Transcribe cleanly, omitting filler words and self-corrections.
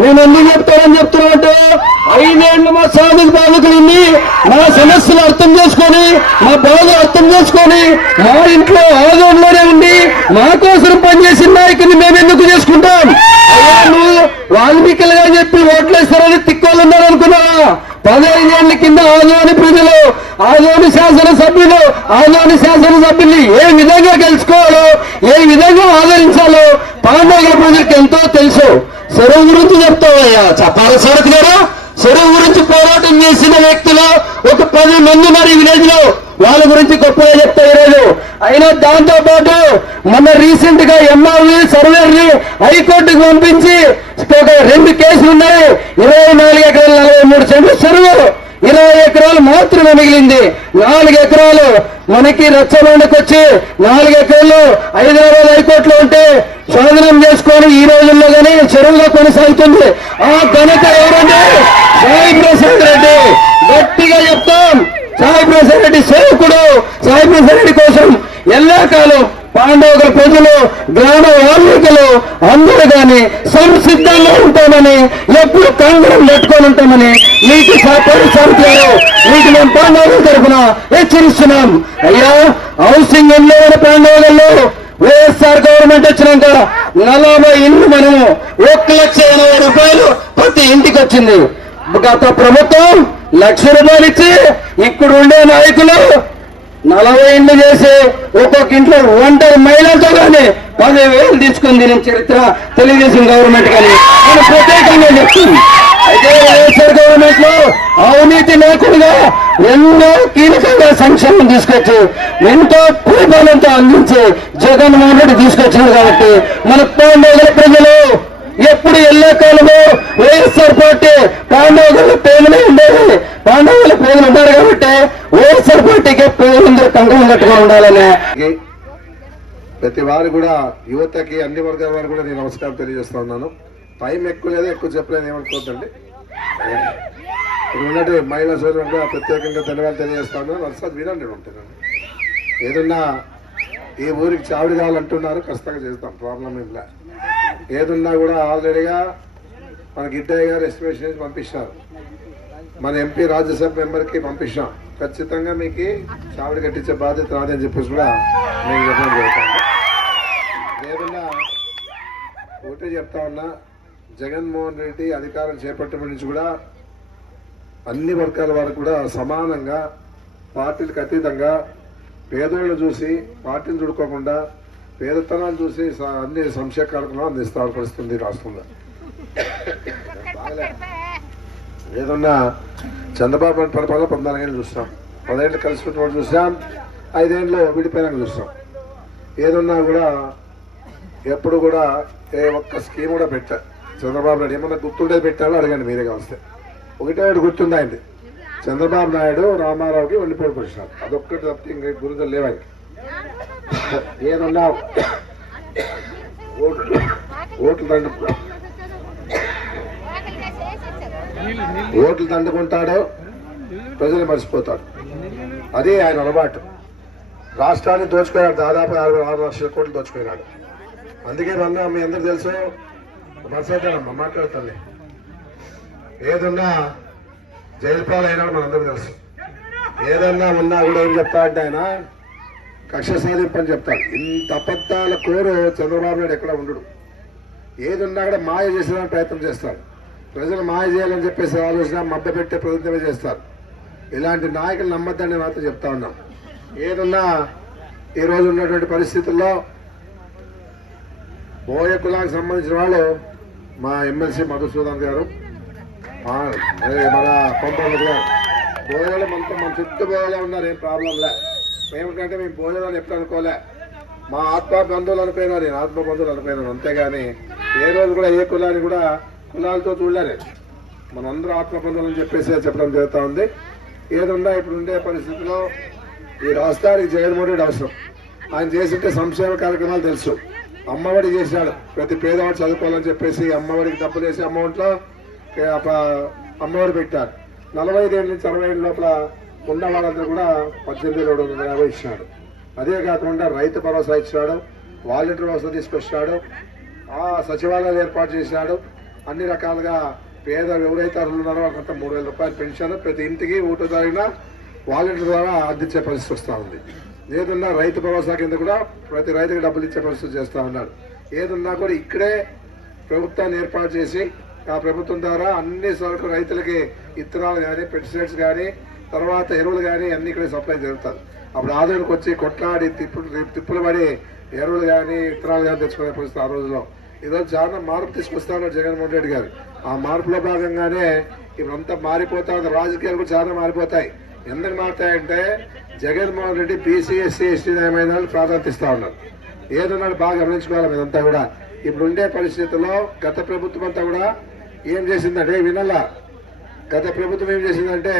నేను ఎందుకు చెప్తానని చెప్తున్నా, 5 ఏళ్ళు మా సాధక బాధకులని మా సమస్యలు అర్థం చేసుకొని, మా బాధలు అర్థం చేసుకొని, మా ఇంట్లో ఆదోళనలోనే ఉండి మా కోసం పనిచేసిన నాయకుని మేము ఎందుకు చేసుకుంటాం? అయ్యా, నువ్వు వాల్మీకిలుగా చెప్పి ఓట్లేస్తారని తిక్కోళ్ళు ఉన్నారనుకున్నావా? 15 ఏళ్ల కింద ఆదోని ప్రజలు, ఆదోని శాసనసభ్యుల్ని ఏ విధంగా గెలుచుకోవాలో, ఏ విధంగా ఆదరించాలో పాండవుల ప్రజలకు ఎంతో తెలుసు. చెరువు గురించి చెప్తావయ్యా, చెప్పాలి శరత్ గారు. చెరువు గురించి పోరాటం చేసిన వ్యక్తులు ఒక 10 మంది ఉన్నారు ఈ విలేజ్ లో, వాళ్ళ గురించి గొప్పగా చెప్తా ఈరోజు. అయినా దాంతో పాటు మొన్న రీసెంట్ గా ఎంఆర్వి సర్వేర్ని హైకోర్టుకు పంపించి 2 కేసులు ఉన్నాయి. 24 ఎకరాలు 43 సెంట్లు చెరువు, 20 ఎకరాలు మాత్రమే మిగిలింది. 4 ఎకరాలు మనకి రచ్చబండకు వచ్చి 4 ఎకరాలు హైదరాబాద్ హైకోర్టులో ఉంటే స్వాధీనం చేసుకొని ఈ రోజుల్లో కానీ చెరువుగా కొనసాగుతుంది. ఆ ఘనత ఎవరంటే సాయి ప్రసాద్ రెడ్డి. గట్టిగా చెప్తాం, సాయి ప్రసాద్ రెడ్డి సేవకుడు. సాయి ప్రసాద్ రెడ్డి కోసం ఎల్లకాలం పాండవుల ప్రజలు, గ్రామ వాల్మీకులు అందరూ కానీ సంసిద్ధంగా ఉంటామని, ఎప్పుడు కంగరం పెట్టుకొని ఉంటామని మీకు పరిసంఖ్యారు మీకు మేము పాండవుల తరఫున హెచ్చరిస్తున్నాం. అయ్యా, హౌసింగ్ ఎన్నో పాండవులలో వైఎస్ఆర్ గవర్నమెంట్ వచ్చినాక 40 ఇండ్లు మనము 1,80,000 రూపాయలు ప్రతి ఇంటికి వచ్చింది. గత ప్రభుత్వం 1,00,000 రూపాయలు ఇచ్చి ఇక్కడ ఉండే నాయకులు 40 ఇండ్లు చేసి ఒక్కొక్క ఇంట్లో 100 మహిళలతో కానీ 10,000 తీసుకుని దీని చరిత్ర తెలుగుదేశం గవర్నమెంట్ కానీ నేను ప్రత్యేకంగా చెప్తుంది. అయితే వైఎస్ఆర్ గవర్నమెంట్ లో అవినీతి లేకుండా ఎన్నో కీలకంగా సంక్షేమం తీసుకొచ్చి ఎంతో పరిపాలనతో అందించి జగన్మోహన్ రెడ్డి తీసుకొచ్చారు. కాబట్టి మన పాండవుల ప్రజలు ఎప్పుడు ఎల్లకాలము వైఎస్ఆర్ పార్టీ పాండవుల పేదలే ఉండేది, పాండవుల పేదలు ఉంటారు. కాబట్టి వైఎస్ఆర్ పార్టీకి పేదలందరూ కంకణం కట్టుకొని ఉండాలని ప్రతి వారు కూడా, యువతకి అన్ని వర్గాల వారు కూడా నేను నమస్కారం తెలియజేస్తా ఉన్నాను. టైం ఎక్కువ లేదు, ఎక్కువ చెప్పలేదు, ఏమనుకోవద్దండి. ఇప్పుడు ఉన్నట్టు మహిళా సోదరులుగా ప్రత్యేకంగా ధన్యవాదాలు తెలియజేస్తా ఉన్నాను. వరుసగా వినండి ఉంటానండి. ఏదన్నా ఈ ఊరికి చావిడి కావాలంటున్నారు, ఖచ్చితంగా చేస్తాం, ప్రాబ్లం ఏం లే. ఏదున్నా కూడా ఆల్రెడీగా మన గిడ్డయ్య గారు ఎస్టిమేషన్ చేసి పంపిస్తారు. మన ఎంపీ రాజ్యసభ మెంబర్కి పంపించాం. ఖచ్చితంగా మీకు చావిడి కట్టించే బాధ్యత రాదని చెప్పేసి కూడా నేను చెప్పడం జరుగుతాను. ఏదన్నా ఒకటే చెప్తా ఉన్నా, జగన్మోహన్ రెడ్డి అధికారం చేపట్టిన నుంచి కూడా అన్ని వర్గాల వారు కూడా సమానంగా, పార్టీలకు అతీతంగా పేదోళ్ళు చూసి పార్టీలు చూడుకోకుండా పేదతనాన్ని చూసి అన్ని సంక్షేమ కార్యక్రమాలు అందిస్తా పరిస్థితుంది రాష్ట్రంలో. ఏదన్నా చంద్రబాబు నాయుడు పరిపాలన 14 ఏళ్ళు చూస్తాం, 10 ఏళ్ళు కలిసి పెట్టుకోవడం చూసాం, 5 ఏళ్ళు విడిపోయినాక చూస్తాం. ఏదన్నా కూడా ఎప్పుడు కూడా ఏ ఒక్క స్కీమ్ కూడా పెట్టారు చంద్రబాబు నాయుడు. ఏమన్నా గుర్తుండేది పెట్టాలో అడగండి మీరే కావస్తే. ఒకటే గుర్తుంది అయింది, చంద్రబాబు నాయుడు రామారావుకి వండిపోయి వచ్చినారు. అదొక్కటి తప్పితే ఇంక గురుదలు లేవాయి. ఏదన్నా ఓట్లు దండుకుంటాడో ప్రజలు మర్చిపోతాడు. అదే ఆయన అలవాటు. రాష్ట్రాన్ని దోచుకున్నాడు, దాదాపు 6 లక్షల కోట్లు దోచుకున్నాడు. అందుకే మొన్న మీ అందరు తెలుసు, మనసేతానమ్మా మాట్లాడుతుంది. ఏదన్నా జైలు పాలైనా మనందరూ తెలుసు. ఏదన్నా ఉన్నా కూడా ఏం చెప్తా అంటే ఆయన కక్ష సాధింపని చెప్తాడు. ఇంత అబద్ధాల కోరు చంద్రబాబు నాయుడు ఎక్కడ ఉండడు. ఏదున్నా కూడా మాయ చేసేదానికి ప్రయత్నం చేస్తాడు. ప్రజలు మాయ చేయాలని చెప్పేసి ఆలోచన మభ్య పెట్టే ప్రయత్నమే చేస్తారు. ఇలాంటి నాయకులు నమ్మద్దని మాత్రం చెప్తా ఉన్నాం. ఏదున్నా ఈరోజు ఉన్నటువంటి పరిస్థితుల్లో బోయ కులానికి సంబంధించిన వాళ్ళు మా ఎమ్మెల్సీ మధుసూదన్ గారు, మన పంపలు గారు, బోయలు మనతో మన చుట్టూ బోయలే ఉన్నారు, ఏం ప్రాబ్లం లే. ఏమిటంటే మేము బోయలని ఎప్పుడు అనుకోలే, మా ఆత్మ బంధువులు అనుకున్నారు, నేను ఆత్మ బంధువులు అనుకున్నాను. అంతేగాని ఏ రోజు కూడా ఏ కులాన్ని కూడా కులాలతో చూడలే. మనందరూ ఆత్మ బంధువులు అని చెప్పేసి చెప్పడం జరుగుతూ ఉంది. ఏదున్నా ఇప్పుడు ఉండే పరిస్థితిలో ఈ రాష్ట్రానికి జగన్మోహన్ రెడ్డి అవసరం. ఆయన చేసింటే సంక్షేమ కార్యక్రమాలు తెలుసు. అమ్మఒడి చేశాడు, ప్రతి పేదవాడు చదువుకోవాలని చెప్పేసి అమ్మఒడికి డబ్బులు వేసి అమౌంట్లో అమ్మఒడి పెట్టారు. 45 ఏళ్ళ నుంచి 60 ఏళ్ళ లోపల ఉన్న వాళ్ళందరూ కూడా 18,750 ఇచ్చినాడు. అదే కాకుండా రైతు భరోసా ఇచ్చినాడు, వాలంటీర్ వ్యవస్థ తీసుకొచ్చినాడు, ఆ సచివాలయాలు ఏర్పాటు చేసినాడు. అన్ని రకాలుగా పేద ఎవరైతే అర్హులు ఉన్నారో వాళ్ళకంతా 3,000 రూపాయలు పెన్షన్ ప్రతి ఇంటికి ఒకటో తారీఖున వాలంటీర్ ద్వారా అందించే పరిస్థితి వస్తూ ఉంది. ఏదన్నా రైతు భరోసా కింద కూడా ప్రతి రైతుకి డబ్బులు ఇచ్చే పరిస్థితి చేస్తూ ఉన్నాడు. ఏదన్నా కూడా ఇక్కడే ప్రభుత్వాన్ని ఏర్పాటు చేసి ఆ ప్రభుత్వం ద్వారా అన్ని సరుకు రైతులకి ఇత్తనాలు కానీ పెస్టిసైడ్స్ కానీ తర్వాత ఎరువులు కానీ అన్ని ఇక్కడ సప్లై జరుగుతుంది. అప్పుడు ఆదరణకు వచ్చి కొట్లాడి తిప్పులు పడి ఎరువులు కానీ ఇత్తనాలు కానీ తెచ్చుకునే పరిస్థితి ఆ రోజులో. ఈరోజు చాలా మార్పు తీసుకొస్తా ఉన్నారు జగన్మోహన్ రెడ్డి గారు. ఆ మార్పులో భాగంగానే ఇప్పుడంతా మారిపోతా ఉంది. రాజకీయాలు కూడా చాలా మారిపోతాయి. ఎందుకు మారుతాయంటే Jaganmohan Reddy BC SC ST న్యాయమైన ప్రాధాన్యత ఇస్తా ఉన్నారు. ఏదన్నా బాగా గమనించుకోవాలి మీరంతా కూడా. ఇప్పుడు ఉండే పరిస్థితుల్లో గత ప్రభుత్వం అంతా కూడా ఏం చేసిందంటే వినాలా, గత ప్రభుత్వం ఏం చేసిందంటే